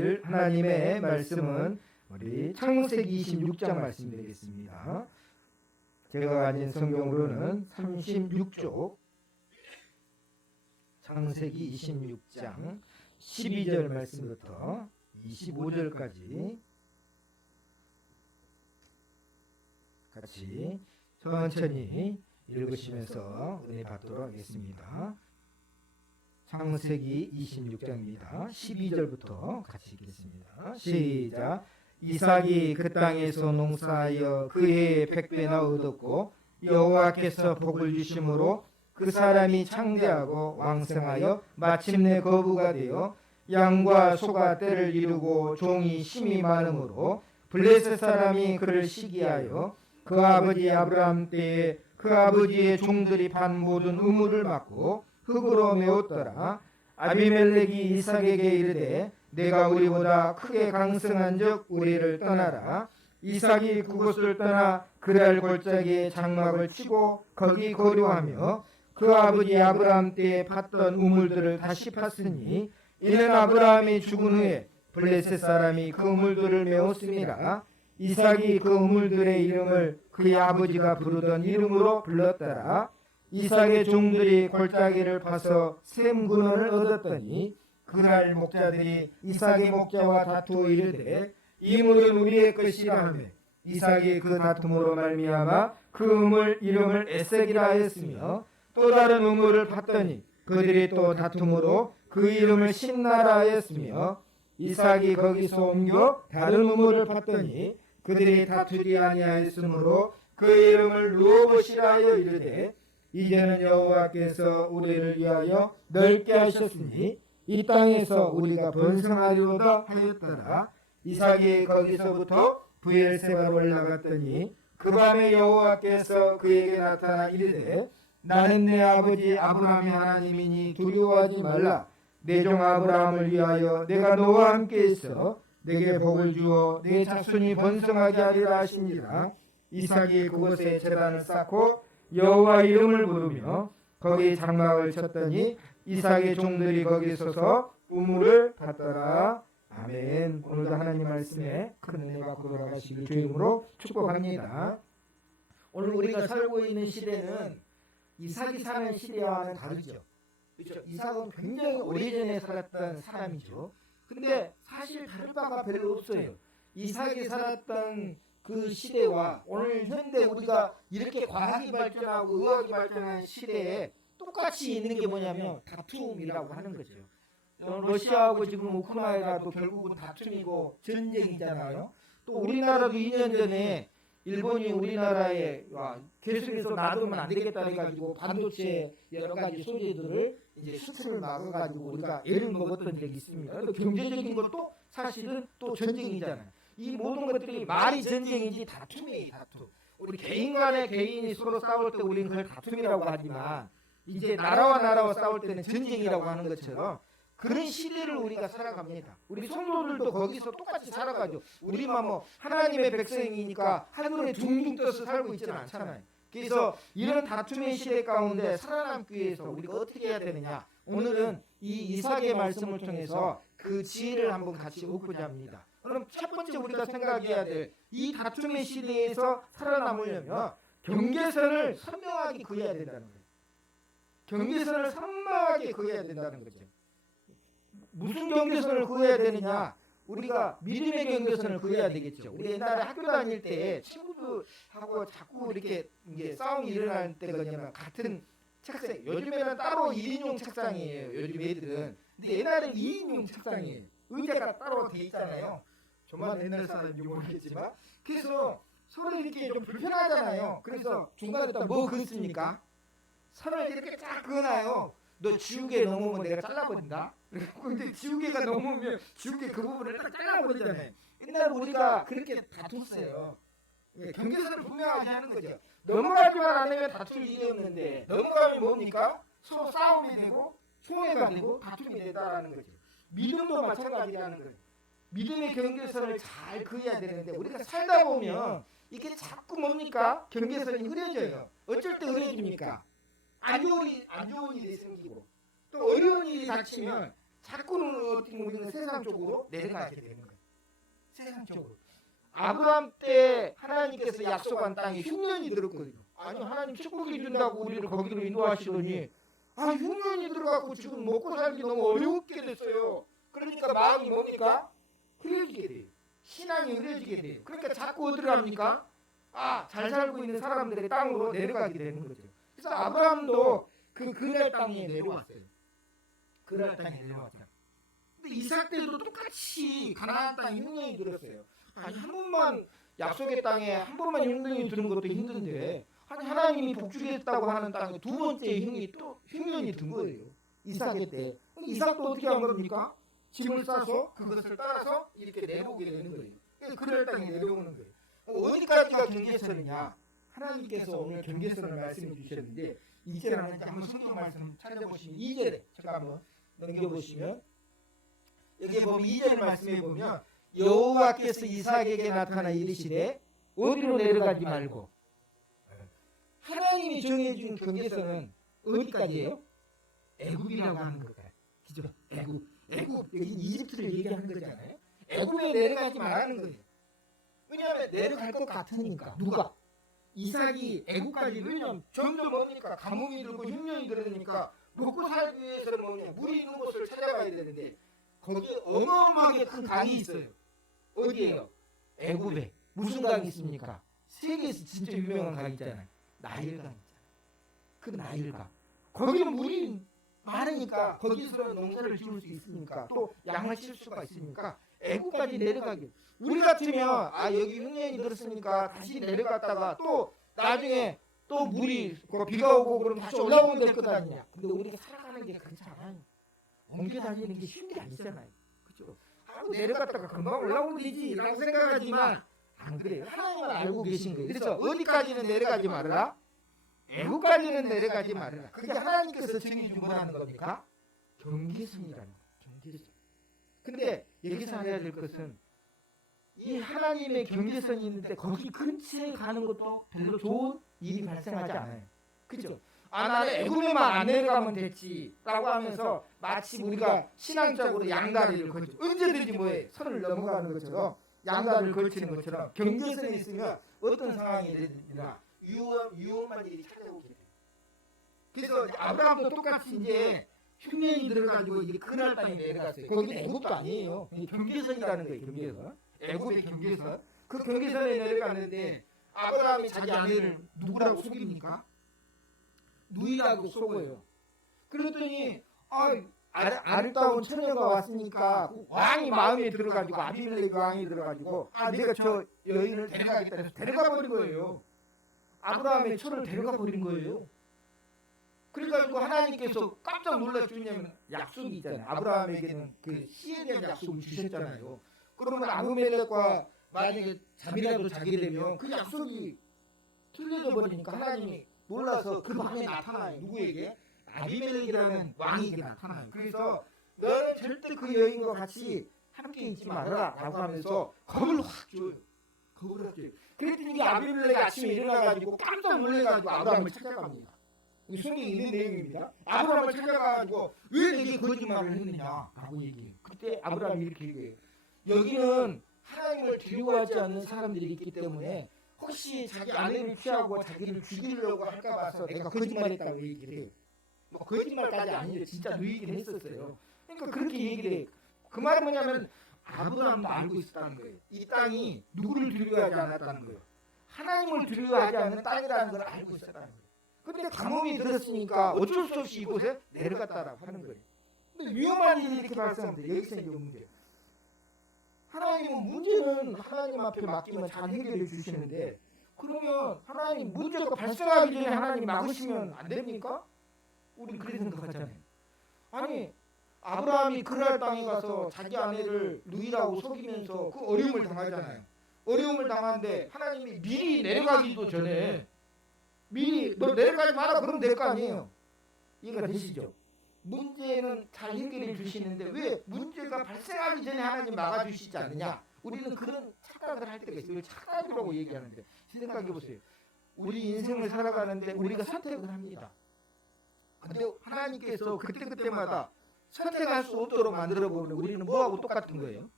하나님의 말씀은 우리 창세기 26장 말씀 되겠습니다. 제가 가진 성경으로는 36쪽 창세기 26장 12절 말씀부터 25절까지 같이 천천히 읽으시면서 은혜 받도록 하겠습니다. 창세기 26장입니다. 12절부터 같이 읽겠습니다. 시작. 이삭이 그 땅에서 농사하여 그 해에 100배나 얻었고 여호와께서 복을 주심으로 그 사람이 창대하고 왕성하여 마침내 거부가 되어 양과 소가 떼를 이루고 종이 심이 많으므로 블레셋 사람이 그를 시기하여 그 아버지 아브라함 때에 그 아버지의 종들이 판 모든 우물을 막고 흙으로 메웠더라. 아비멜렉이 이삭에게 이르되 내가 우리보다 크게 강성한즉 우리를 떠나라. 이삭이 그곳을 떠나 그랄 골짜기에 장막을 치고 거기 거류하며 그 아버지 아브라함 때에 팠던 우물들을 다시 팠으니 이는 아브라함이 죽은 후에 블레셋 사람이 그 우물들을 메웠습니다. 이삭이 그 우물들의 이름을 그의 아버지가 부르던 이름으로 불렀더라. 이삭의 종들이 골짜기를 파서 샘 근원을 얻었더니 그날 목자들이 이삭의 목자와 다투어 이르되 이 물은 우리의 것이라 하며 이삭이 그 다툼으로 말미암아 그 우물 이름을 에색이라 하였으며 또 다른 우물을 팠더니 그들이 또 다툼으로 그 이름을 신나라 하였으며 이삭이 거기서 옮겨 다른 우물을 팠더니 그들이 다투지 아니하였으므로 그 이름을 루오봇이라 하여 이르되 이제는 여호와께서 우리를 위하여 넓게 하셨으니 이 땅에서 우리가 번성하리로다 하였더라. 이삭이 거기서부터 브엘세바로 올라갔더니 그 밤에 여호와께서 그에게 나타나 이르되 나는 내 아버지 아브라함의 하나님이니 두려워하지 말라. 내 종 아브라함을 위하여 내가 너와 함께 있어 내게 복을 주어 내 자손이 번성하게 하리라 하시니라. 이삭이 그곳에 제단을 쌓고 여호와 이름을 부르며 거기 장막을 쳤더니 이삭의 종들이 거기 서서 우물을 팠더라. 아멘. 오늘도 하나님 말씀에 큰 은혜 받고 돌아가시기 주 이름으로 축복합니다. 오늘 우리가 살고 있는 시대는 이삭이 사는 시대와는 다르죠. 그렇죠? 이삭은 굉장히 오래전에 살았던 사람이죠. 근데 사실 다를 바가 별로 없어요. 이삭이 살았던 그 시대와 오늘 현대 우리가 이렇게 과학이 발전하고 의학이 발전한 시대에 똑같이 있는 게 뭐냐면 다툼이라고 하는 거죠. 러시아하고 지금 우크라이나도 결국은 다툼이고 전쟁이잖아요. 또 우리나라도 2년 전에 일본이 우리나라에 계속해서 놔두면 안 되겠다 해가지고 반도체 여러 가지 소재들을 이제 수출을 막아가지고 우리가 애를 먹었던 적이 있습니다. 또 경제적인 것도 사실은 또 전쟁이잖아요. 이 모든 것들이 말이 전쟁이지 다툼이에요. 다툼. 우리 개인 간에 개인이 서로 싸울 때 우리는 그걸 다툼이라고 하지만 이제 나라와 나라와 싸울 때는 전쟁이라고 하는 것처럼 그런 시대를 우리가 살아갑니다. 우리 성도들도 거기서 똑같이 살아가죠. 우리만 뭐 하나님의 백성이니까 하늘에 둥둥 떠서 살고 있지는 않잖아요. 그래서 이런 다툼의 시대 가운데 살아남기 위해서 우리가 어떻게 해야 되느냐. 오늘은 이 이삭의 말씀을 통해서 그 지혜를 한번 같이 얻고자 합니다. 그럼 첫 번째 우리가 생각해야 될 이 다툼의 시대에서 살아남으려면 경계선을 선명하게 그어야 된다는 거예요. 경계선을 선명하게 그어야 된다는 거죠. 무슨 경계선을 그어야 되느냐? 우리가 믿음의 경계선을 그어야 되겠죠. 우리 옛날에 학교 다닐 때 친구들하고 자꾸 이렇게 이제 싸움이 일어날 때가 뭐냐면 같은 책상, 요즘에는 따로 1인용 책상이에요. 요즘 애들은. 근데 옛날에는 2인용 책상이에요. 의자가 따로 돼 있잖아요. 저만 옛날 사람인지 모르겠지만. 그래서 서로 이렇게 좀 불편하잖아요. 그래서 중간에다 뭐 긋습니까? 선을 이렇게 쫙 그어놔요. 너 지우개 넘으면 내가 잘라버린다. 근데 지우개가 넘으면 지우개 그 부분을 딱 잘라버리잖아요. 옛날에 우리가 그렇게 다퉜어요. 경계선을 분명하게 하는 거죠. 넘어가지만 않으면 다툴 일이 없는데 넘어가면 뭡니까? 서로 싸움이 되고 총애가 되고 다툼이 된다는 거죠. 믿음도 마찬가지라는 거예요. 믿음의 경계선을 잘 그어야 되는데 우리가 살다 보면 이게 자꾸 뭡니까? 경계선이 흐려져요. 어쩔 때 흐려집니까? 안 좋은 일이 생기고 또 어려운 일이 닥치면 자꾸는 어떻게 우리는 세상 쪽으로 내려가게 되는 거예요. 세상 쪽으로. 아브라함 때 하나님께서 약속한 땅에 흉년이 들었거든요. 아니 하나님 축복해 준다고 우리를 거기로 인도하시더니 흉년이 들어갖고 지금 먹고 살기 너무 어렵게 됐어요. 그러니까 마음이 뭡니까? 흐려지게 돼요. 신앙이 흐려지게 돼요. 그러니까 자꾸 어디로 갑니까? 잘 살고 있는 사람들의 땅으로 내려가게 되는 거죠. 그래서 아브라함도 그날 땅에 내려왔어요. 그날 땅에 내려왔어요. 근데 이삭 때도 똑같이 가나안 땅에 흉년이 들었어요. 아니 한 번만 약속의 땅에 한 번만 흉년이 드는 것도 힘든데 하나님이 복주겠다고 하는 땅에 두 번째 흉년이 든 거예요. 이삭의 때. 이삭도 어떻게 한 겁니까? 짐을 싸서 그것을 따라서 이렇게 내려오게 되는 거예요. 그날 땅에 내려오는 거예요. 어디까지가 경계선이냐? 하나님께서 오늘 경계선을 말씀해 주셨는데 이제는 한번 성경 말씀 찾아보시면 2절에 제가 한번 넘겨보시면 여기 보면 2절 말씀해 보면 여호와께서 이삭에게 나타나 이르시되 어디로 내려가지 말고. 하나님이 정해준 경계선은 어디까지예요? 애굽이라고 하는 거예요. 그죠? 애굽. 여기 이집트를 얘기하는 거잖아요. 애굽에 내려가지 말라는 거예요. 왜냐하면 내려갈 것 같으니까. 누가? 이삭이 애굽까지. 왜냐하면 점점 뭡니까? 가뭄이 들고 흉년이 들으니까 먹고 살기 위해서는 뭐냐? 물이 있는 곳을 찾아가야 되는데 거기에 어마어마하게 큰 강이 있어요. 어디예요? 애굽에. 무슨 강이 있습니까? 세계에서 진짜 유명한 강이 있잖아요. 나일강 있잖아요. 그 나일강. 거기는 물이 많으니까 거기서 농사를 지을 수 있으니까 또 양을 칠 수가 있으니까 애국까지 내려가게. 우리 같으면 여기 흉년이 들었으니까 다시 내려갔다가 또 나중에 또 물이 비가 오고 그러면 다시 올라오면 될 것 아니냐. 근데 우리가 살아가는 게 그렇지 않아요. 옮겨 다니는 게 쉬운 게 아니잖아요. 그렇죠? 내려갔다가 금방 올라오면 되지 라고 생각하지만 안 그래요. 하나님은 알고 계신 거예요. 그래서 어디까지는 내려가지 말아라. 애국까지는 내려가지 말아라. 그게 하나님께서 정해준 뭐라는 겁니까? 경계선이라는 거예요. 경계선. 근데 여기서 알아야 될 것은 이 하나님의 경계선이 있는데 거기 근처에 가는 것도 별로 좋은 일이 발생하지 않아요. 그죠? 나는 애굽에만 안 내려가면 됐지라고 하면서 마치 우리가 신앙적으로 양다리를 걸쳐 언제든지 뭐해 선을 넘어가는 것처럼 양다리를 걸치는 것처럼 경계선에 있으면 어떤 상황이 되느냐 위험한 일이 찾아오게 돼요. 그래서 아브라함도 똑같이 이제 흉년이 들어가지고 이제 그날 땅에 내려갔어요. 거기는 애굽도 아니에요. 경계선이라는 거예요. 경계선. 애굽의 경계선. 그 경계선에 내려갔는데 아브라함이 자기 아내를 누구라고 속입니까? 누이라고 속어요. 그랬더니 아름다운 처녀가 왔으니까 왕이 마음에 들어가지고 아비멜렉 왕이 들어가지고 내가 저 여인을 데려가겠다 해서 데려가 버린 거예요. 아브라함의 처를 데려가 버린 거예요. 그래가지고 하나님께서 깜짝 놀라서 왜냐면 약속이 있잖아요. 아브라함에게는 그 씨에 대한 약속을 주셨잖아요. 그러면 아비멜렉과 만약에 잠이라도 자게 되면 그 약속이 틀려져 버리니까 하나님이 놀라서 그 밤에 나타나요. 누구에게? 아비멜렉이라는 왕에게 나타나요. 그래서 너는 절대 그 여인과 같이 함께 있지 말아라 라고 하면서 겁을 확 줘요. 겁을 확 줘요. 그랬더니 아비멜렉이 아침에 일어나가지고 깜짝 놀래가지고 아브라함을 찾아갑니다. 이 성경에 있는 내용입니다. 아브라함을 찾아가지고 왜 내게 거짓말을 했느냐라고 얘기해요. 그때 아브라함이 이렇게 얘기해요. 여기는 하나님을 두려워하지 않는 사람들이 있기 때문에 혹시 자기 아내를 취하고 자기를 죽이려고 할까 봐서 내가 거짓말했다고 얘기를 해요. 뭐 거짓말까지 아니에요. 진짜 누이긴 했었어요. 그러니까 그렇게 얘기를 해요. 그 말은 뭐냐면 아브라함도 알고 있었다는 거예요. 이 땅이 누구를 두려워하지 않았다는 거예요. 하나님을 두려워하지 않는 땅이라는 걸 알고 있었다는 거예요. 그런데 가뭄이 들었으니까 어쩔 수 없이 이곳에 내려갔다라고 하는 거예요. 근데 위험한 일이 이렇게 발생합니다. 여기서 이제 문제. 하나님은 문제는 하나님 앞에 맡기면 잘 해결해 주시는데 그러면 하나님 문제가 발생하기 전에 하나님 막으시면 안 됩니까? 우리 그렇게 생각하잖아요. 아니 아브라함이 그날 땅에 가서 자기 아내를 누이라고 속이면서 그 어려움을 당하잖아요. 어려움을 당하는데 하나님이 미리 내려가기도 전에 미리 너 내려가지 마라 그러면 될 거 아니에요. 이해가 되시죠? 문제는 잘 해결해 주시는데 왜 문제가 발생하기 전에 하나님 막아주시지 않느냐? 우리는 그런 착각을 할 때가 있어요. 착각이라고 얘기하는데 생각해 보세요. 우리 인생을 살아가는데 우리가 선택을 합니다. 근데 하나님께서 그때그때마다 선택할 수 없도록 만들어 보면 우리는 뭐하고 똑같은 거예요?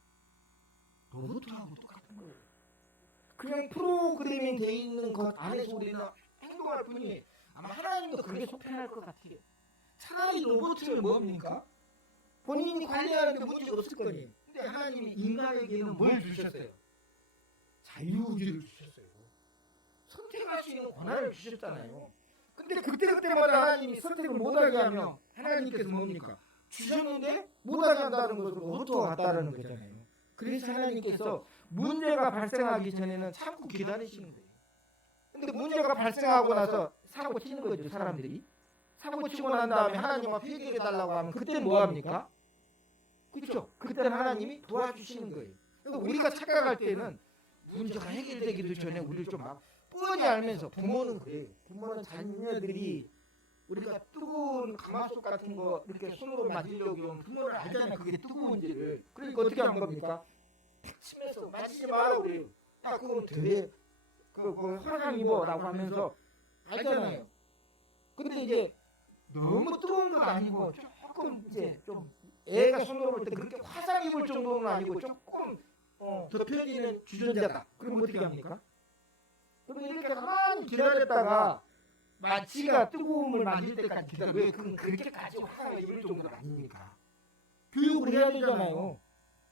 로봇하고 똑같은 거예요. 그냥 프로그래밍 돼 있는 것 안에서 우리는 행동할 뿐이에요. 아마 하나님도 그게 속편할 것 같아요. 차라리 로봇을 뭡니까? 본인이 관리하는데 문제가 없을 거니. 근데 하나님이 인간에게는 뭘 주셨어요? 자유의지를 주셨어요. 선택할 수 있는 권한을 주셨잖아요. 근데 그때마다 하나님이 선택을 못하게 하면 하나님께서 뭡니까? 주셨는데 못하게 한다는 것으로 헛도왔다는 거잖아요. 그래서 하나님께서 문제가 발생하기 전에는 참고 기다리시는 거예요. 근데 문제가 발생하고 나서 사고 치는 거죠, 사람들이. 사고 치고 난 다음에 하나님 앞에 회개해 달라고 하면 그때는 뭐 합니까? 그렇죠? 그때는 하나님이 도와주시는 거예요. 그러니까 우리가 착각할 때는 문제가 해결되기도 전에 우리를 좀 막 뻔히 알면서 부모는 그래요. 부모는 자녀들이 우리가 뜨거운 가마솥 같은 거 이렇게 손으로 만지려고 하면 부모는 알잖아요. 그게 뜨거운지를. 그러니까 어떻게 한 겁니까? 탁 치면서 만지지 마라 그래요. 야 그건 돼. 그 화상 입어라고 하면서 알잖아요. 근데 이제 너무 뜨거운 건 아니고 조금 이제 좀 애가 손으로 볼 때 그렇게 화상 입을 정도는 아니고 조금 덮여지는 주전자다. 그럼 어떻게 합니까? 그럼 이렇게 가만히 기다렸다가 지가 뜨거움을 만질 때까지 기다려. 왜? 그건 그렇게까지 화상을 입을 정도는 아니니까. 교육을 해야 되잖아요.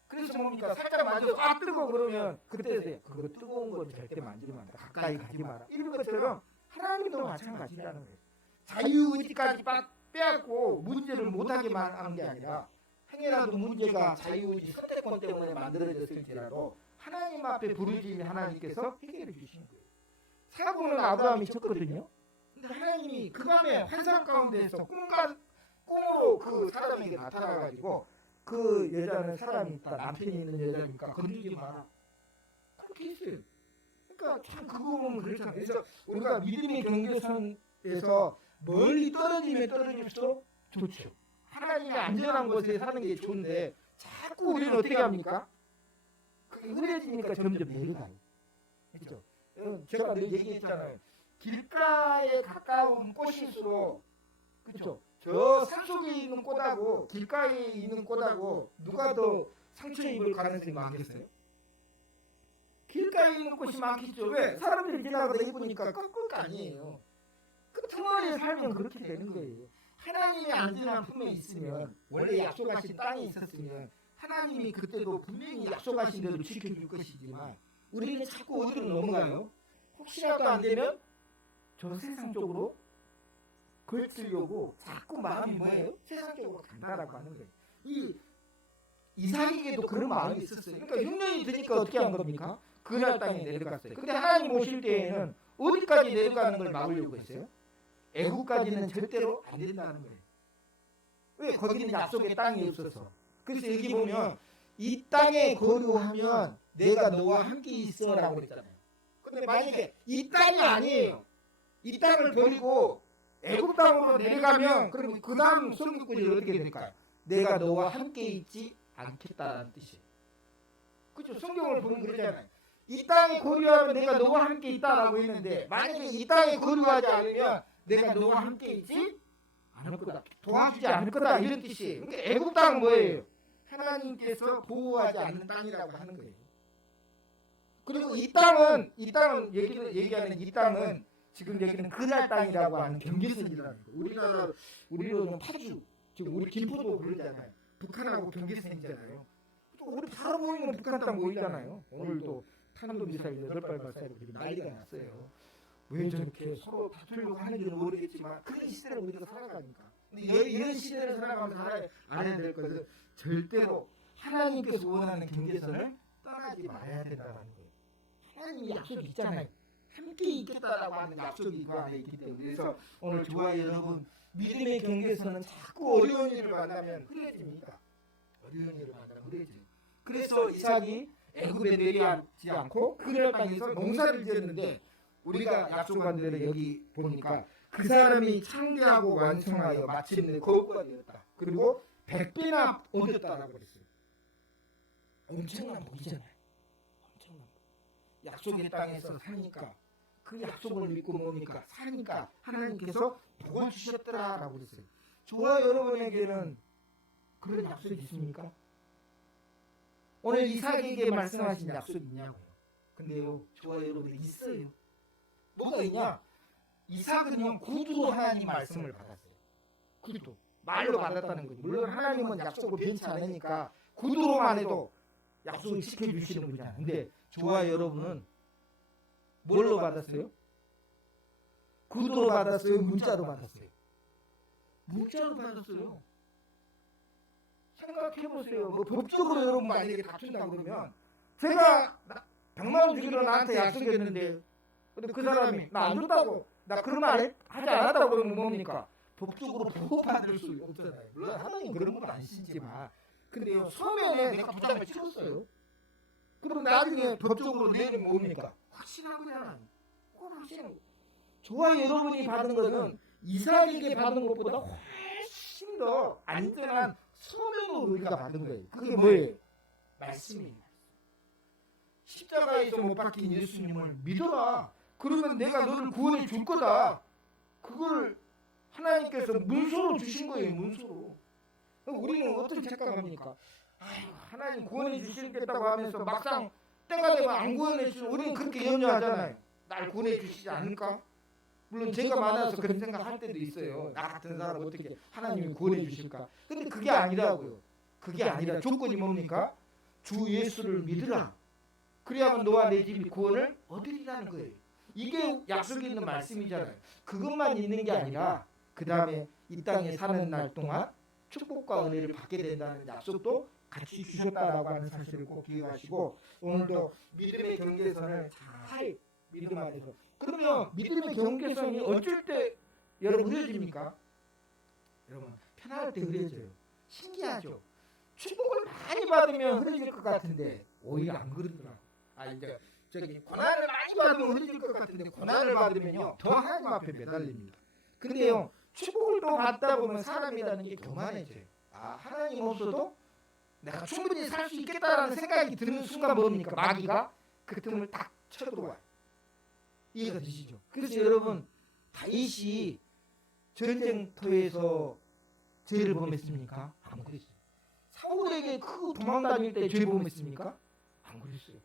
그래서 뭡니까? 살짝 만져서 아 뜨거워 그러면 그때 그거 뜨거운 건 절대 만지면 안 돼. 가까이 가지 마라. 이런 것처럼 하나님도 마찬가지라는 거예요. 자유의지까지 빼앗고 문제를 못하게만 하는 게 아니라 행여라도 문제가 자유의지 선택권 때문에 만들어졌을지라도 하나님 앞에 부르짖으면 하나님께서 해결해 주시는 거예요. 사고는 아브라함이 쳤거든요. 근데 하나님이 그 밤에 환상 가운데서 꿈으로 그 사람에게 나타나가지고 그 여자는 사람이 있다. 남편이 있는 여자니까 건드리지 마라. 그렇게 했어요. 그러니까 참 그거 보면 그렇잖아요. 그래서 우리가 믿음의 경계선에서 멀리 떨어지면 떨어질수록 좋죠. 하나님의 안전한 곳에 사는 게 좋은데 자꾸 우리는 어떻게 합니까? 흔해지니까 점점 내려가요. 그렇죠? 제가 늘 얘기했잖아요. 길가에 가까운 꽃일수록 그렇죠? 저 산속에 있는 꽃하고 길가에 있는 꽃하고 누가 더 상처 입을 가능성이 많겠어요? 길가에 있는 꽃이 많겠죠. 왜? 사람들이 지나가다 입으니까 꺾을 거 아니에요. 그 틈머리에 살면 그렇게 되는 거예요. 하나님의 안전한 품에 있으면 원래 약속하신 땅에 있었으면 하나님이 그때도 분명히 약속하신 대로 지켜줄 것이지만 우리는 자꾸 어디로 넘어가요? 혹시라도 안 되면 저 세상 쪽으로 걸치려고 자꾸 마음이 뭐예요? 세상 쪽으로 간다라고 하는 거예요. 이 이삭에게도 그런 마음이 있었어요. 그러니까 흉년이 드니까 어떻게 한 겁니까? 그날 땅에 내려갔어요. 근데 하나님 오실 때에는 어디까지 내려가는 걸 막으려고 했어요? 애국까지는 절대로 안 된다는 거예요. 왜? 거기는 약속의 땅이 없어서. 그래서 여기 보면 이 땅에 거류하면 내가 너와 함께 있어라고 그랬잖아요. 근데 만약에 이 땅이 아니에요. 이 땅을 버리고 애국 땅으로 내려가면 그럼 그 다음 성경구절이 어떻게 될까요? 내가 너와 함께 있지 않겠다라는 뜻이에요. 그렇죠? 성경을 보면 그러잖아요. 이 땅에 거류하면 내가 너와 함께 있다라고 했는데 만약에 이 땅에 거류하지 않으면 내가 너와 함께 있지 않을 거다. 도와주지 않을 거다 이런 뜻이에요. 그러니까 애국 땅은 뭐예요? 하나님께서 보호하지 않는 땅이라고 하는 거예요. 그리고 이 땅은 얘기하는 이 땅은 지금 여기는 그날 땅이라고 하는 경계선이라는 거예요. 우리로는 파주, 지금 우리 김포도 그러잖아요. 북한하고 경계선이잖아요. 우리 바로 보이는 북한 땅 보이잖아요. 오늘도 탄도미사일 8발 발사로 난리가 났어요. 왜 저렇게 서로 다투려고 하는지는 모르겠지만 그런 시대를 우리가 살아가니까. 근데 이런 시대를 살아가면서 알아야 될 것은 절대로 하나님께서 원하는 경계선을 떠나지 말아야 된다는 거예요. 하나님이 약속이 있잖아요. 함께 있겠다라고 하는 약속이 그 안에 있기 때문에 그래서 오늘 저와 여러분 믿음의 경계선은 자꾸 어려운 일을 만나면 흐려집니다. 어려운 일을 만나면 흐려져요. 그래서 이삭이 애굽에 내려가지 않고 그날 땅에서 농사를 지었는데 우리가 약속한 대로 여기 보니까 그 사람이 창대하고 완성하여 마침내 거부가 되었다. 그리고 100배나 얻었다라고 그랬어요. 엄청난 복이잖아요. 엄청난 복. 약속의 땅에서 사니까 그 약속을 믿고 뭡니까? 사니까 하나님께서 복을 주셨더라라고 그랬어요. 저와 여러분에게는 그런 약속이 있습니까? 오늘 이삭에게 말씀하신 약속이 있냐고요. 근데요, 저와 여러분 있어요. 뭐가 있냐? 이삭은요 구두로 하나님 말씀을 받았어요. 구두 말로 받았다는 거죠. 물론 하나님은 약속을 변치 않으니까 구두로만 해도 약속을 지켜주시는 분이잖아요. 근데 저와 여러분은 뭘로 받았어요? 구두로 받았어요? 문자로 받았어요? 문자로 받았어요. 생각해보세요. 뭐 법적으로 여러분 만약에 다툰다 그러면 제가 100만 원 주기로 나한테 약속했는데 근데 그 사람이 나 안 줬다고 나 그런 말 하지 않았다고 그러면 뭡니까? 법적으로 보호받을 수 없잖아요. 물론 하나님 그런 건 아니시지만 근데요 서면에 내가 부담을 찍었어요. 그럼 나중에 법적으로 내는 뭡니까? 확실한 거잖아요. 그건 확실한 거. 저와 여러분이 받은 거는 이삭에게 받은 것보다 훨씬 더 안전한 서면으로 우리가 받은 거예요. 그게 뭐예요? 말씀이에요. 십자가에서 못 박힌 예수님을 믿어라. 그러면 내가 너를 구원해 줄 거다. 그걸 하나님께서 문서로 주신 거예요. 문서로. 우리는 어떻게 착각합니까? 하나님 구원해 주시겠다고 하면서 막상 때가 되면 안 구원해 주시면 우리는 그렇게 염려하잖아요. 날 구원해 주시지 않을까? 물론 제가 많아서 그런 생각할 때도 있어요. 나 같은 사람 어떻게 하나님이 구원해 주실까? 근데 그게 아니라고요. 그게 아니라 조건이 뭡니까? 주 예수를 믿으라. 그래야만 너와 내 집이 구원을 얻으리라는 거예요. 이게 약속이 있는 말씀이잖아요. 그것만 있는 게 아니라 그 다음에 이 땅에 사는 날 동안 축복과 은혜를 받게 된다는 약속도 같이 주셨다라고 하는 사실을 꼭 기억하시고 오늘도 믿음의 경계선을 잘 믿음 안에서 그러면 믿음의 경계선이 어쩔 때 여러분 흐려집니까? 여러분 편안할 때 흐려져요. 신기하죠? 축복을 많이 받으면 흐려질 것 같은데 오히려 안 그러더라고. 이제 저기 고난을 많이 받으면 흐려질 것 같은데 고난을 받으면요 더 하나님 앞에 매달립니다. 근데요 축복을 또 받다 보면 사람이라는 게 교만해져요. 하나님 없어도 내가 충분히 살 수 있겠다라는 생각이 드는 순간 뭡니까? 마귀가 그 틈을 딱 쳐들어와요. 이해가 되시죠? 그래서 여러분 다윗이 전쟁터에서 죄를 범했습니까? 안 그랬어요. 사울에게 그 도망 다닐 때 죄 범했습니까? 안 그랬어요.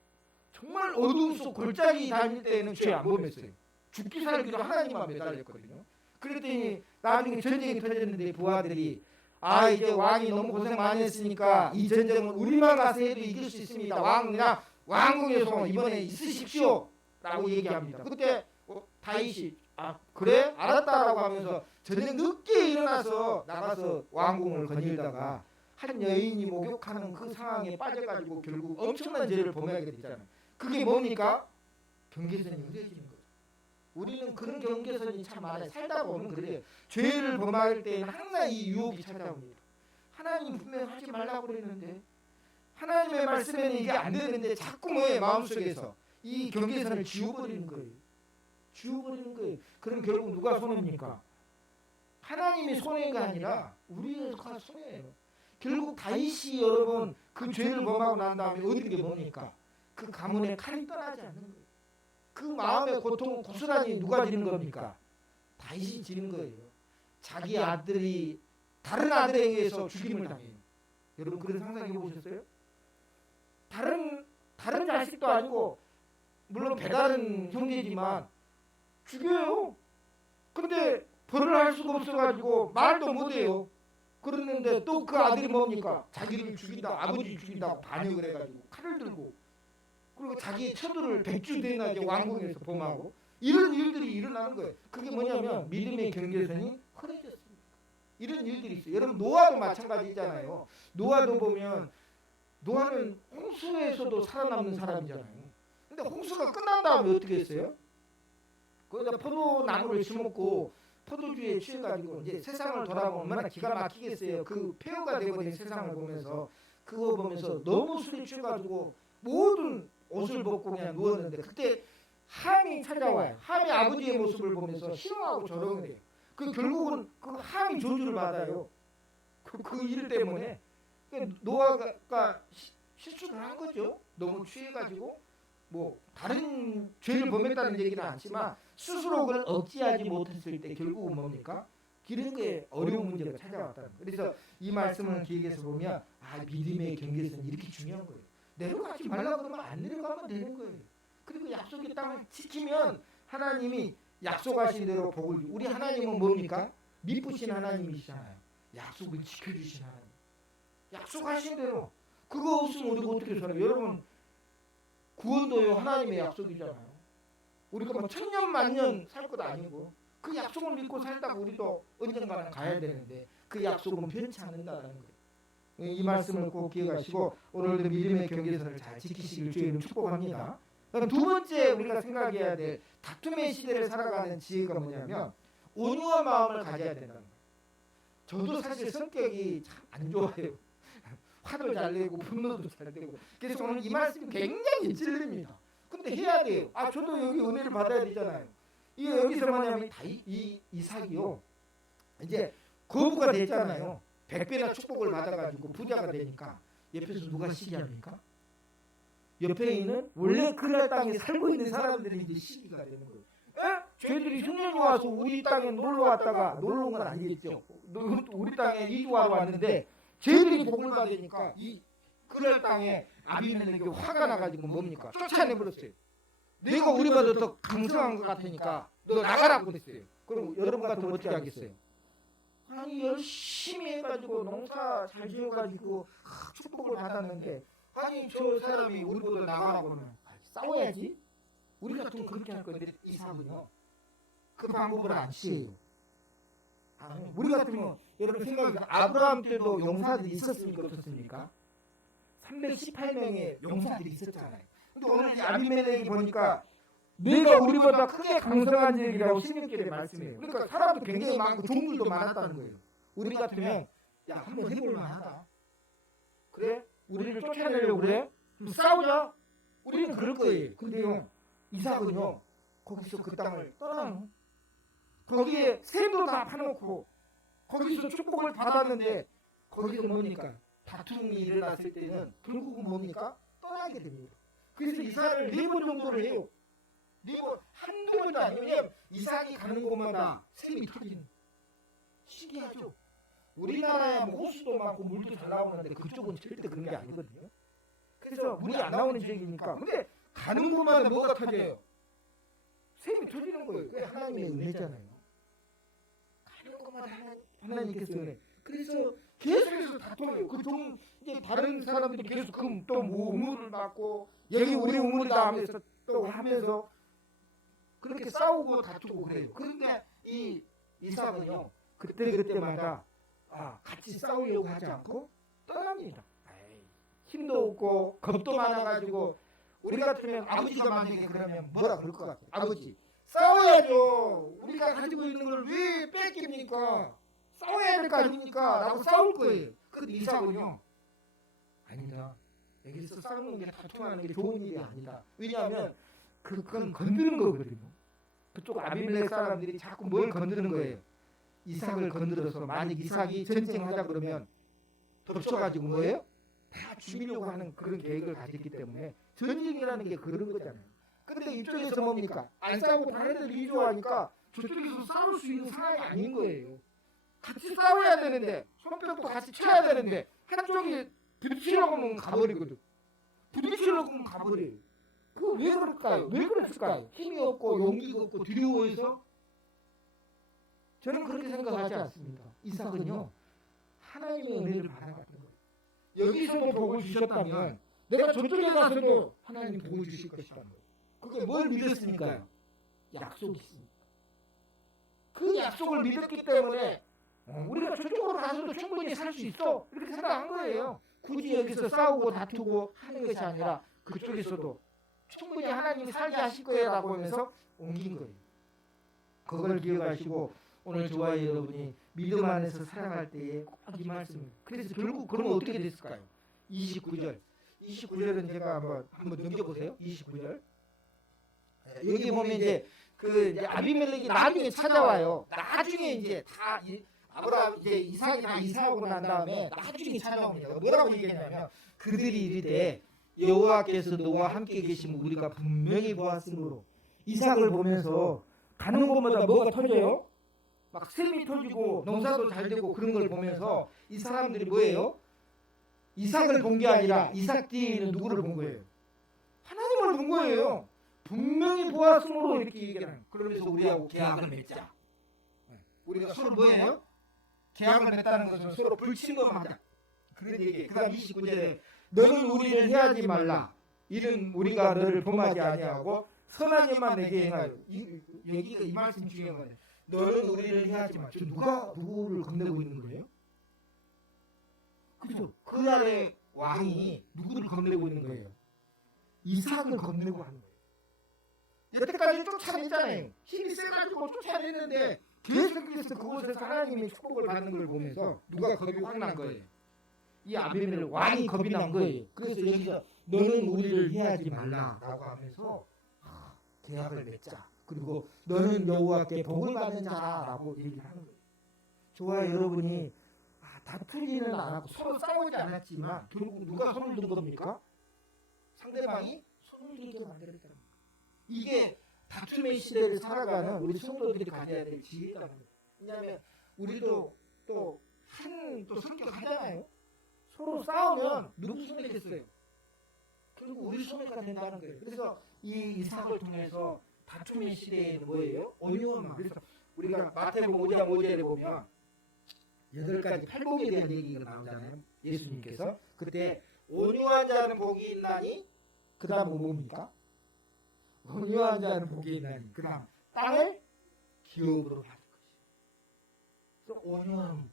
정말 어두운 속 골짜기 다닐 때는 죄 안 범했어요. 죽기 살기로 하나님만 매달렸거든요. 그랬더니 나중에 전쟁이 터졌는데 부하들이 이제 왕이 너무 고생 많이 했으니까 이 전쟁은 우리만 가서 해도 이길 수 있습니다. 왕이나 왕궁에서 이번에 있으십시오 라고 얘기합니다. 그때 다윗이 그래? 알았다라고 하면서 저녁 늦게 일어나서 나가서 왕궁을 거닐다가 한 여인이 목욕하는 그 상황에 빠져가지고 결국 엄청난 죄를 범하게 되잖아요. 그게 뭡니까? 경계선이 흐려지는 거예요. 우리는 그런 경계선이 참 많아요. 살다 보면 그래요. 죄를 범할 때는 항상 이 유혹이 찾아옵니다. 하나님 분명 하지 말라고 그랬는데 하나님의 말씀에는 이게 안 되는데 자꾸 뭐예요? 마음속에서 이 경계선을 지워버리는 거예요. 지워버리는 거예요. 그럼 결국 누가 손해입니까? 하나님이 손해가 아니라 우리가 손해예요. 결국 다윗이 여러분 그 죄를 범하고 난 다음에 얻은 게 뭡니까? 그 가문의 칼이 떠나지 않는 거예요. 그 마음의 고통은 고스란히 누가 지는 겁니까? 다윗이 지는 거예요. 자기 아들이 다른 아들에 의해서 죽임을 당해요. 여러분 그런 상상해 보셨어요? 다른 자식도 아니고 물론 배다른 형제지만 죽여요. 근데 벌을 할 수가 없어가지고 말도 못해요. 그랬는데 또 그 아들이 뭡니까? 자기를 죽인다, 아버지 죽인다 반역을 해가지고 칼을 들고 그리고 자기 처도를 100주 되나 왕궁에서 범하고 이런 일들이 일어나는 거예요. 그게 뭐냐면 믿음의 경계선이 흐려졌습니다. 이런 일들이 있어요. 여러분 노아도 마찬가지잖아요. 노아도 보면 노아는 홍수에서도 살아남는 사람이잖아요. 근데 홍수가 끝난 다음에 어떻게 했어요? 거기다 포도나무를 심었고 포도주에 취해가지고 이제 세상을 돌아보면 얼마나 기가 막히겠어요. 그 폐허가 되어버린 세상을 보면서 그거 보면서 너무 술에 취해가지고 모든 옷을 벗고 그냥 누웠는데 그때 함이 찾아와요. 함이 아버지의 모습을 보면서 희롱하고 조롱을 해요. 그 결국은 그 함이 저주를 받아요. 그 일 때문에 노아가 실수를 한 거죠. 너무 취해가지고 뭐 다른 죄를 범했다는 얘기는 않지만 스스로 그걸 억제하지 못했을 때 결국은 뭡니까? 이런 게 어려운 문제가 찾아왔다는 거예요. 그래서 이 말씀을 기억해서 보면 믿음의 경계선이 이렇게 중요한 거예요. 내려가지 말라 그러면 안 내려가면 되는 거예요. 그리고 약속의 땅을 지키면 하나님이 약속하신 대로 복을 우리 하나님은 뭡니까? 미쁘신 하나님이시잖아요. 약속을 지켜주신 하나님. 약속하신 대로 그거 없으면 우리가 어떻게 살아요? 여러분 구원도요 하나님의 약속이잖아요. 우리가 뭐 천년 만년 살 것도 아니고 그 약속을 믿고 살다가 우리도 언젠가는 가야 되는데 그 약속은 변치 않는다는 거예요. 이 말씀을 꼭 기억하시고 오늘도 믿음의 경계선을 잘 지키시길 주님 축복합니다. 그럼 두 번째 우리가 생각해야 될 다툼의 시대를 살아가는 지혜가 뭐냐면 온유한 마음을 가져야 된다는 거예요. 저도 사실 성격이 참 안 좋아요. 화도 잘 내고 분노도 잘 내고. 그래서 오늘 이 말씀이 굉장히 진리입니다. 근데 해야 돼요. 저도 여기 은혜를 받아야 되잖아요. 이게 여기서 뭐냐면 이삭이요. 이제 거부가 됐잖아요. 100배나 축복을 받아가지고 부자가 되니까 옆에서 누가 시기합니까? 옆에 있는 원래 그날 땅에 살고 있는 사람들이 이제 시기가 되는 거예요. 쟤들이 흉년이 와서 우리 땅에 놀러 왔다가 놀러 온 건 아니겠죠. 우리 땅에 이주하러 왔는데 쟤들이 복을 받으니까 이 그날 땅에 아비멜렉이 화가 나가지고 뭡니까? 쫓아내버렸어요. 내가 우리보다 더 강성한 것 같으니까 너 나가라고 그랬어요. 그럼 여러분 같으면 어떻게 하겠어요? 아니 열심히 해가지고 농사 잘 지어가지고 축복을 받았는데 아니 저 사람이 우리보다 나가라고 하면 싸워야지. 우리 같으면 그렇게 할 건데 이삭은요 그 방법을 안 취해요. 우리 같으면 여러분 생각해 아브라함 때도 용사들이 있었습니까 없었습니까? 318명의 용사들이 있었잖아요. 근데 오늘 아비멜렉이 보니까 내가 우리보다 크게 강성한 적이라고 16절에 말씀해요. 그러니까 사람도 굉장히 많고 종들도 많았다는 거예요. 우리 같으면 한번 해볼 만하다. 그래? 우리를 쫓아내려고 그래? 싸우자. 우리는 그럴 거예요. 근데요 이삭은요 거기서 그 땅을 떠나요. 거기에 샘도 다 파놓고 거기서 축복을 받았는데 거기서 뭡니까? 다툼이 일어났을 때는 결국은 뭡니까? 떠나게 됩니다. 그래서 이삭을 4번 정도를 해요. 4번, 한두 번도 아니면 이삭이 가는 곳마다 샘이 터지는. 신기하죠? 우리나라에 뭐 호수도 많고 물도 잘 나오는데 그쪽은 절대 그런 게 아니거든요. 그래서 물이 안 나오는 지역이니까. 근데 가는 곳마다 뭐가 터져요? 샘이 터지는 거예요. 그게 하나님의 은혜잖아요. 가는 곳마다 하나님께서 은혜. 그래서 계속해서 다퉈요. 그좀 이제 다른 사람들이 계속 또 우물을 받고 여기 우리 우물이다 하면서 또 하면서 그렇게 싸우고 다투고 그래요. 그런데 이 이삭은요 그때마다 같이 싸우려고 하지 않고 떠납니다. 힘도 없고 겁도 많아가지고 우리 같으면 아버지가 만약에 그러면 뭐라 그럴 것 같아요. 아버지 싸워야죠. 우리가 가지고 있는 걸 왜 뺏깁니까? 싸워야 될 거 아닙니까? 라고 싸울 거예요. 근데 이삭은요 아니다. 여기서 싸우는 게 다툼하는 게 좋은 일이 아니다. 왜냐하면 그건 건드는 거거든요. 그쪽 아비멜렉 사람들이 자꾸 뭘 건드는 거예요. 이삭을 건드려서 만약 이삭이 전쟁하자 그러면 덮쳐가지고 뭐예요? 다 죽이려고 하는 그런 계획을 가졌기 때문에 전쟁이라는 게 그런 거잖아요. 근데 이쪽에서 뭡니까? 안 싸우고 다른 애들 위조하니까 저쪽에서 싸울 수 있는 상황이 아닌 거예요. 같이 싸워야 되는데 손뼉도 같이 쳐야 되는데 한쪽이 부딪히려고 하면 가버리거든. 부딪히려고 하면 가버려요. 그거 왜 그럴까요? 왜 그랬을까요? 힘이 없고 용기가 없고 두려워해서? 저는 그렇게 생각하지 않습니다. 이삭은요 하나님의 은혜를 받아갔던 거예요. 여기서도 복을 주셨다면 내가 저쪽에 가서도 하나님 복을 주실 것이라는 거예요. 그게 뭘 믿었습니까? 약속이 있습니다. 그 약속을 믿었기 때문에 우리가 저쪽으로 가서도 충분히 살 수 있어 이렇게 생각한 거예요. 굳이 여기서 싸우고 다투고 하는 것이 아니라 그쪽에서도 충분히 하나님이 살게 하실 거예요 라고 하면서 옮긴 거예요. 그걸 기억하시고 오늘 저와 여러분이 믿음 안에서 살아갈 때에 꼭 이 말씀. 그래서 결국 그러면 어떻게 됐을까요? 29절은 제가 한번 넘겨보세요. 29절 여기 보면 이제 이제 아비멜렉이 나중에 찾아와요. 나중에 이제 다 아브라함 이제 이삭이 다 이사하고 난 다음에 나중에 찾아옵니다. 뭐라고 얘기했냐면 그들이 이르되 여호와께서 너와 함께 계시면 우리가 분명히 보았으므로 이삭을 보면서 가는 곳마다 뭐가 터져요? 막 샘이 터지고 농사도 잘 되고 그런 걸 보면서 이 사람들이 뭐예요? 이삭을 본 게 아니라 이삭 뒤에는 누구를 본 거예요? 하나님을 본 거예요. 분명히 보았으므로 이렇게 얘기하는. 그러면서 우리하고 계약을 맺자. 우리가 서로 뭐예요? 계약을 맺다는 것은 서로 불침범하자. 그런 얘기. 그다음 29절에 너는 우리를 해하지 말라. 이는 우리가 너를 범하지 아니하고 선한 일만 내게 행하여. 여기가 이 말씀 중요한 거예요. 너는 우리를 해하지 마. 누가 누구를 건네고 있는 거예요? 그죠? 그 나라의 왕이 누구를 건네고 있는 거예요? 이삭을 건네고 하는 거예요. 여태까지 쫓아냈잖아요. 힘이 세가지고 쫓아냈는데 계속해서 그곳에서 하나님의 축복을 받는 걸 보면서 누가 겁이 확 난 거예요. 이 아비멜렉 왕이 겁이 난 거예요. 그래서 여기서 너는 우리를 해하지 말라라고 하면서 계약을 맺자. 그리고 너는 여호와께 복을 받는 자라라고 얘기를 하는 거예요. 저와 여러분이 다투지는 않았고 서로 싸우지 않았지만 결국 누가 손을 든 겁니까? 상대방이 손을 들게 만들었다는 거예요. 이게 다툼의 시대를 살아가는 우리 성도들이 가져야 될 지혜라는 거예요. 왜냐하면 우리도 또 성격 하잖아요. 서로 싸우면 누구 손해겠어요? 결국 우리 손해가 된다는 거예요. 그래서 이 이삭을 통해서 다툼의 시대에는 뭐예요? 온유한 마음. 그래서 우리가 마태복음 5장 5절에 보면 8가지 팔복에 대한 얘기가 나오잖아요. 예수님께서 그때 온유한 자는 복이 있나니 그 다음 뭡니까? 온유한 자는 복이 있나니 그 다음 땅을 기업으로 받을 것이요. 그래서 온유함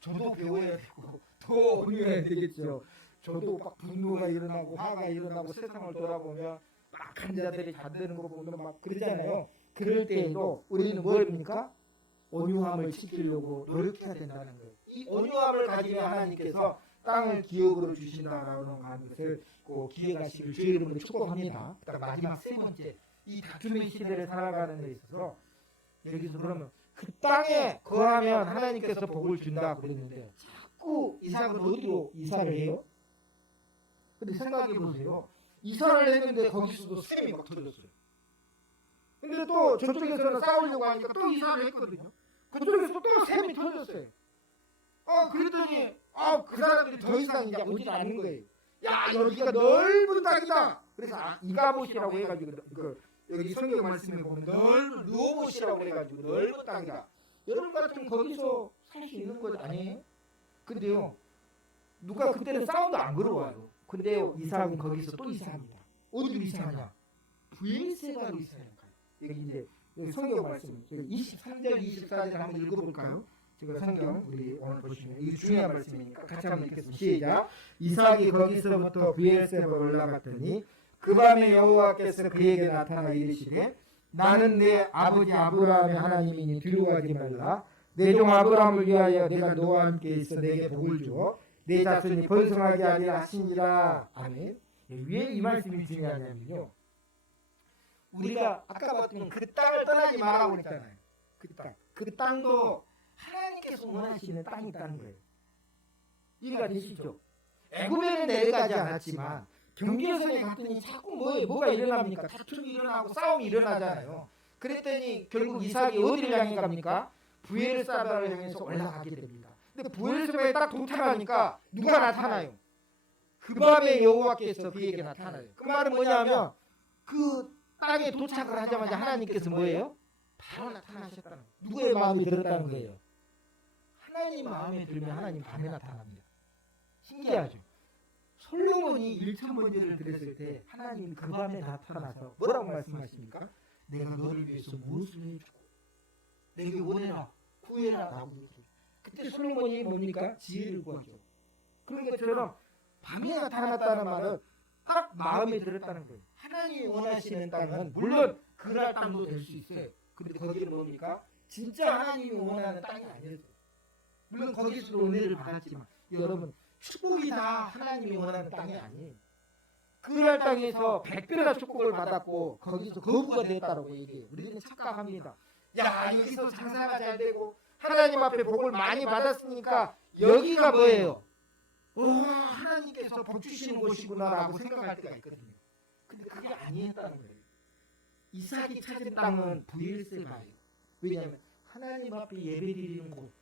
저도 배워야 되고 더 온유해야 되겠죠. 저도 막 분노가 일어나고 화가 일어나고 세상을 돌아보면 막한 자들이 잠드는 거 보면 막 그러잖아요. 그럴 때에도 우리는 뭘입니까? 온유함을 지키려고 노력해야 된다는 거예요. 이 온유함을 가지면 하나님께서 땅을 기업으로 주신다라는 것을 기획하시길 주의 이름으로 축복합니다. 그다음 마지막 세 번째, 이 다툼의 시대를 살아가는 데 있어서 여기서 그러면 그 땅에 거하면 하나님께서 복을 준다 그랬는데 자꾸 이삭은 어디로 이사를 해요? 근데 생각해 보세요. 이사를 했는데 거기서도 샘이 막 터졌어요. 근데 또 저쪽에서는 싸우려고 하니까 또 이사를 했거든요. 그쪽에서 또 샘이 터졌어요. 그랬더니 그 사람들이 더 이상 이제 오지 않는 거예요. 야, 여기가 넓은 땅이다. 그래서 이가봇이라고 해가지고 여기 성경 말씀에 보면 넓은 르호봇이라고 해가지고 넓은 땅이다. 여러분 같으면 거기서 살 수 있는 것 아니에요? 근데요, 누가 그때는 싸움도 안 걸어와요. 근데요, 이삭은 거기서 또 이사합니다. 어디로 이사하냐? 브엘세바로 이사해요. 여기 이제 성경 말씀 23절 24절 한번 읽어볼까요? 제가 성경 우리 오늘 보시면 이게 중요한 말씀이니까 같이 한번 읽겠습니다. 시작. 이삭이 거기서부터 브엘세바로 올라갔더니 그 밤에 여호와께서 그에게 나타나 이르시되 나는 내 아버지 아브라함의 하나님이니 두려워하지 말라. 내 종 아브라함을 위하여 내가 너와 함께 있어 내게 복을 주어 내 자손이 번성하게 하리라 하시니라. 아멘. 왜 이 말씀이 중요하냐면요, 우리가 아까 봤더니 그 땅을 떠나지 말라고 했잖아요. 그 땅도 하나님께서 원하시는 땅이 있다는 거예요. 이해가 되시죠? 애굽에는 내려가지 않았지만 경계선에 갔더니 자꾸 뭐가 일어납니까? 다툼이 일어나고 싸움이 일어나잖아요. 그랬더니 결국 이삭이 어디를 향해 갑니까? 브엘세바를 향해서 올라가게 됩니다. 근데 브엘세바에 딱 도착하니까 누가 나타나요? 그 밤에 여호와께서 그에게 나타나요. 그 말은 뭐냐면 그 땅에 도착을 하자마자 하나님께서 뭐예요? 바로 나타나셨다는 거예요. 누구의 마음이 들었다는 거예요? 하나님 마음에 들면 하나님 밤에 나타납니다. 신기하죠? 솔로몬이 1,000번제를 드렸을 때 하나님이 그 밤에 나타나서 뭐라고 말씀하십니까? 내가 너를 위해서 무엇을 해주고 내게 원해라 구해라 라고 얘기해요. 그때 솔로몬이 뭡니까? 지혜를 구하죠. 그런 것처럼 밤에 나타났다는 말은 딱 마음에 들었다는 거예요. 하나님이 원하시는 땅은 물론 그날 땅도 될 수 있어요. 근데 거기는 뭡니까? 진짜 하나님이 원하는 땅이 아니었어요. 물론 거기서도 은혜를 받았지만 여러분, 축복이 다 하나님이 원하는 땅이 아니에요. 그날 땅에서 100배나 축복을 받았고 거기서 거부가 되었다고 얘기해요. 우리는 착각합니다. 야, 여기서 장사가 잘 되고 하나님 앞에 복을 많이 받았으니까 여기가 뭐예요? 하나님께서 복 주시는 곳이구나라고 생각할 때가 있거든요. 근데 그게 아니었다는 거예요. 이삭이 찾은 땅은 브엘세바예요. 왜냐하면 하나님 앞에 예배드리는 곳,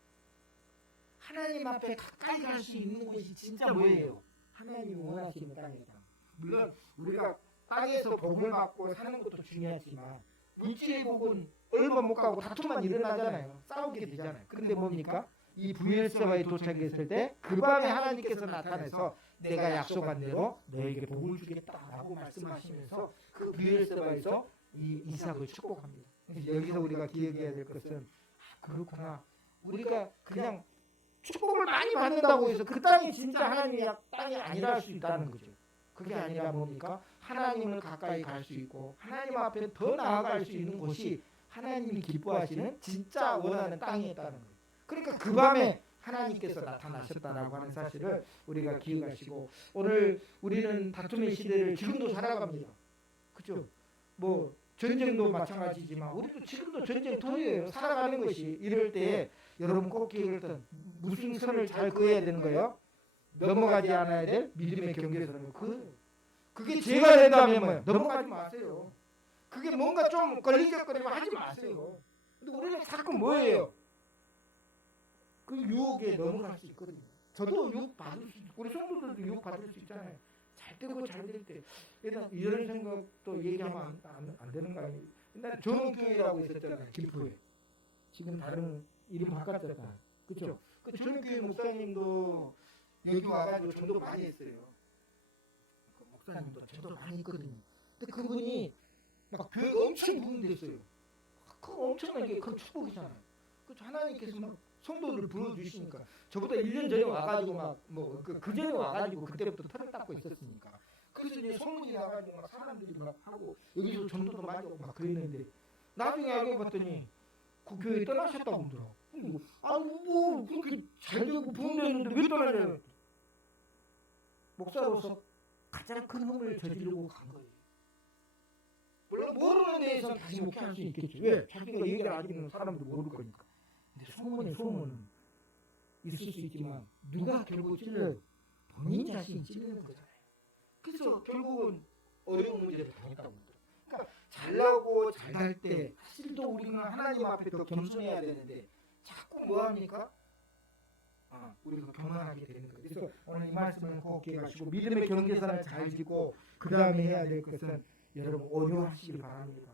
하나님 앞에 가까이 갈 수 있는 곳이 진짜 뭐예요? 하나님이 원하시는 땅이다. 물론 우리가 땅에서 복을 받고 사는 것도 중요하지만 물질의 복은 얼마 못 가고 다툼만 일어나잖아요. 싸우게 되잖아요. 근데 뭡니까? 이 부엘세바에 도착했을 때 그 밤에 하나님께서 나타나서 내가 약속한 대로 너에게 복을 주겠다라고 말씀하시면서 그 부엘세바에서 이 이삭을 축복합니다. 여기서 우리가 기억해야 될 것은 그렇구나. 우리가 그냥 축복을 많이 받는다고 해서 그 땅이 진짜 하나님의 땅이 아니라 할 수 있다는 거죠. 그게 아니라 뭡니까? 하나님을 가까이 갈 수 있고 하나님 앞에 더 나아갈 수 있는 곳이 하나님이 기뻐하시는 진짜 원하는 땅이었다는 거예요. 그러니까 그 밤에 하나님께서 나타나셨다라고 하는 사실을 우리가 기억하시고 오늘 우리는 다툼의 시대를 지금도 살아갑니다. 그렇죠? 뭐 전쟁도 마찬가지지만 우리도 지금도 전쟁터예요. 살아가는 것이. 이럴 때 여러분 꼭 기억을 무슨 선을 잘 그어야 되는 거예요? 넘어가지 않아야 될 믿음의 경계선을 그게 죄가 된다면 뭐예요? 넘어가지 마세요. 그게 뭔가 좀 걸리적거리면 하지 마세요. 근데 우리는 자꾸 뭐예요? 그 유혹에 넘어갈 수 있거든요. 저도 유혹 받을 수 있고 우리 성도들도 유혹 받을 수 있잖아요. 잘 되고 잘 될 때 이런 생각도 얘기하면 안 되는 거 아니에요? 옛날에 전원교회라고 있었잖아요. 김포에. 지금 다른 이름 바꿨잖아요. 그렇죠? 그 전원교회 목사님도 여기 와가지고 전도 많이 했어요. 그 목사님도 전도 많이 했거든요. 근데 그분이 막 교회 엄청 부흥됐어요. 그 엄청나게 큰 축복이잖아요. 그 하나님께서 막 성도를 불러주시니까 저보다 1년 전에 와가지고 막 뭐 그 전에 와가지고 그때부터 털을 닦고 있었으니까 그래서 이제 소문이 나가지고 막 사람들이 막 하고 여기서 전도도 많이 하고 막 그랬는데 나중에 알고 봤더니 그 교회 떠나셨다고 하더라고. 아니 뭐 그렇게 잘 되고 부흥됐는데 왜 떠나냐? 목사로서 가장 큰 허물을 저지르고 간 거예요. 물론 모르는 데에서는 다시 목회할 수 있겠죠. 왜? 자기가 얘기를 아직은 사람도 모를 거니까. 근데 소문은 있을 수 있지만 누가 결국 찔러요? 본인 자신이 찔리는 거잖아요. 그래서 결국은 어려운 문제를 당했다고 그러더라고요. 그러니까 잘 나오고 잘 갈 때 사실 또 우리는 하나님 앞에 더 겸손해야 되는데 자꾸 뭐합니까? 우리가 교만하게 되는 거예요. 그래서 오늘 이 말씀을 꼭 기억하시고 믿음의 경계선을 잘 짓고 그 다음에 해야 될 것은 여러분 온유하시길 바랍니다.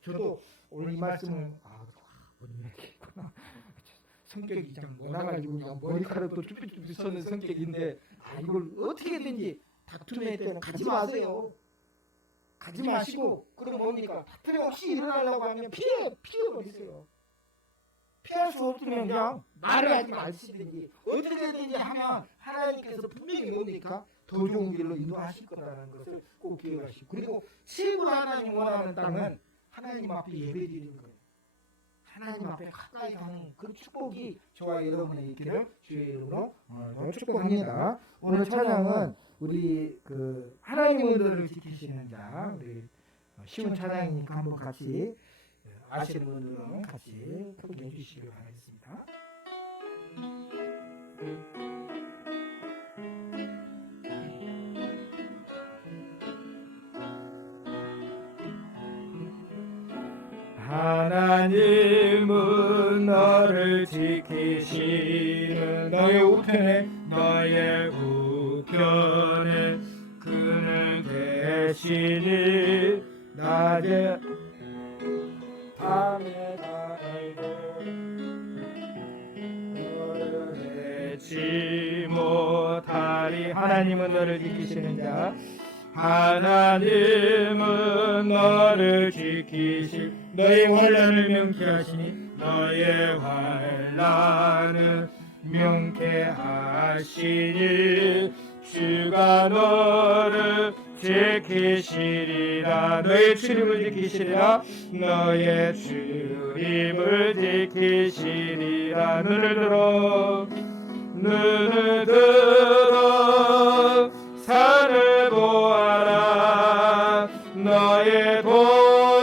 저도 오늘 이 말씀을 온유하겠구나. 성격이 참 많아가지고 머리카락도 쭈삣쭈삣 서는 성격인데 이걸 어떻게든지 다툼의 때는 가지 마세요. 가지 마시고 그럼 뭡니까? 다툼이 혹시 일어나려고 하면 피해버리세요. 피할 수 없으면 그냥 말을 하지 마시든지 어떻게든지 하면 하나님께서 분명히 뭡니까? 더 좋은 길로 인도하실 거라는 것을 꼭 기억하시고 그리고 최고로 하나님 원하는 땅은 하나님 앞에 예배드리는 거예요. 하나님 앞에 가까이 가는 그 축복이 저와 여러분의 있기를 주의 이름으로 축복합니다. 오늘 찬양은 우리 그 하나님의 은혜를 지키시는 자 우리 쉬운 찬양이니까 한번 같이 아시는 분들은 같이 소개해 주시기 바라겠습니다. 하나님은 너를 지키시는 너의 우편에 그는 계시니 낮에 밤에 달고 너를 해치 못하리. 하나님은 너를 지키시는 자 하나님은 너를 지키시 너의 환난을 명케하시니 너의 환난은 명케하시니 주가 너를 지키시리라. 너의 출입을 지키시리라. 너의 출입을 지키시리라. 눈을 들어 산을 보아라. 너의 도은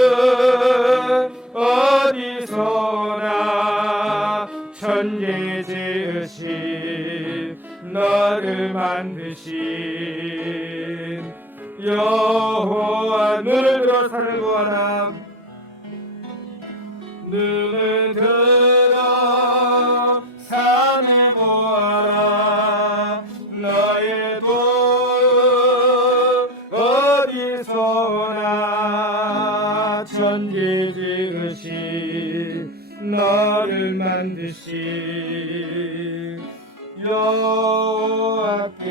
어디서나 천지 지으신 너를 만드신 여호와. 눈을 들어 산을 보아라. 눈을 들어 산을 보아라. 너의 돈 어디서 오나. 천지 지으신 너를 만드신 여호와께.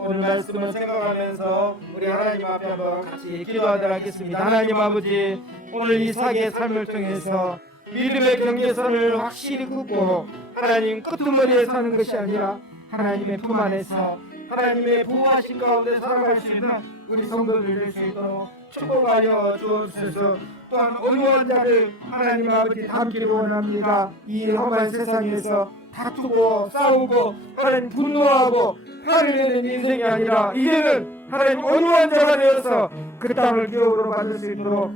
오늘 말씀을 생각하면서 우리 하나님 앞에 한번 같이 기도하도록 하겠습니다. 하나님 아버지, 오늘 이삭의 삶을 통해서 믿음의 경계선을 확실히 긋고 하나님 끄트머리에 사는 것이 아니라 하나님의 품 안에서 하나님의 보호하신 가운데 살아갈 수 있는 우리 성도들 될 수 있도록 축복하여 주옵소서. 또한 온유한 자를 하나님 아버지 담기를 원합니다. 이 험한 세상에서 다투고 싸우고 하나님 분노하고 화를 내는 인생이 아니라 이제는 하나님 온유한 자가 되어서 그 땅을 기업으로 받을 수 있도록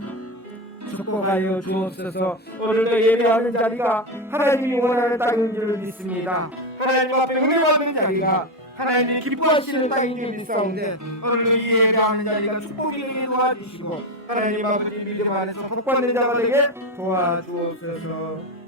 축복하여 주옵소서. 오늘도 예배하는 자리가 하나님이 원하는 땅인 줄 믿습니다. 하나님 앞에 은혜받는 자리가 하나님이 기뻐하시는 땅인 줄 믿사온데 오늘도 이 예배하는 자리가 축복이 되게 도와주시고 하나님 아버지 믿음 안에서 복받는 자가 되게 도와주옵소서.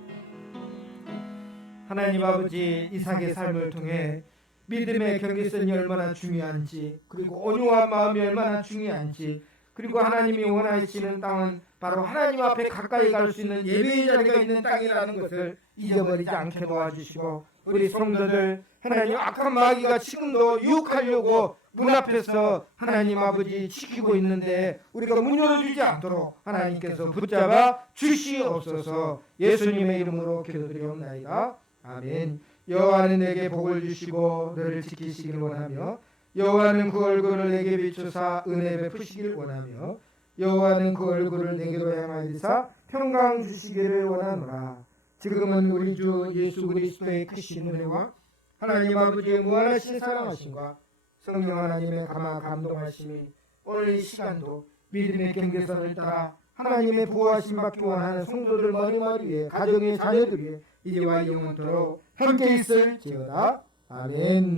하나님 아버지, 이삭의 삶을 통해 믿음의 경계선이 얼마나 중요한지, 그리고 온유한 마음이 얼마나 중요한지, 그리고 하나님이 원하시는 땅은 바로 하나님 앞에 가까이 갈 수 있는 예배의 자리가 있는 땅이라는 것을 잊어버리지 않게 도와주시고, 우리 성도들 하나님 악한 마귀가 지금도 유혹하려고 문 앞에서 하나님 아버지 지키고 있는데 우리가 문 열어주지 않도록 하나님께서 붙잡아 주시옵소서. 예수님의 이름으로 기도드리옵나이다. 아멘. 여호와는 내게 복을 주시고 너를 지키시길 원하며, 여호와는 그 얼굴을 내게 비추사 은혜 베푸시길 원하며, 여호와는 그 얼굴을 내게로 향하여사 평강 주시기를 원하노라. 지금은 우리 주 예수 그리스도의 크신 은혜와 하나님 아버지의 무한하신 사랑하심과 성령 하나님의 감화 감동하심이 오늘 이 시간도 믿음의 경계선을 따라 하나님의 보호하심 받기 원하는 성도들 머리머리에 가정의 자녀들 위해 이제와 영원토록 함께 있을지어다. 아멘.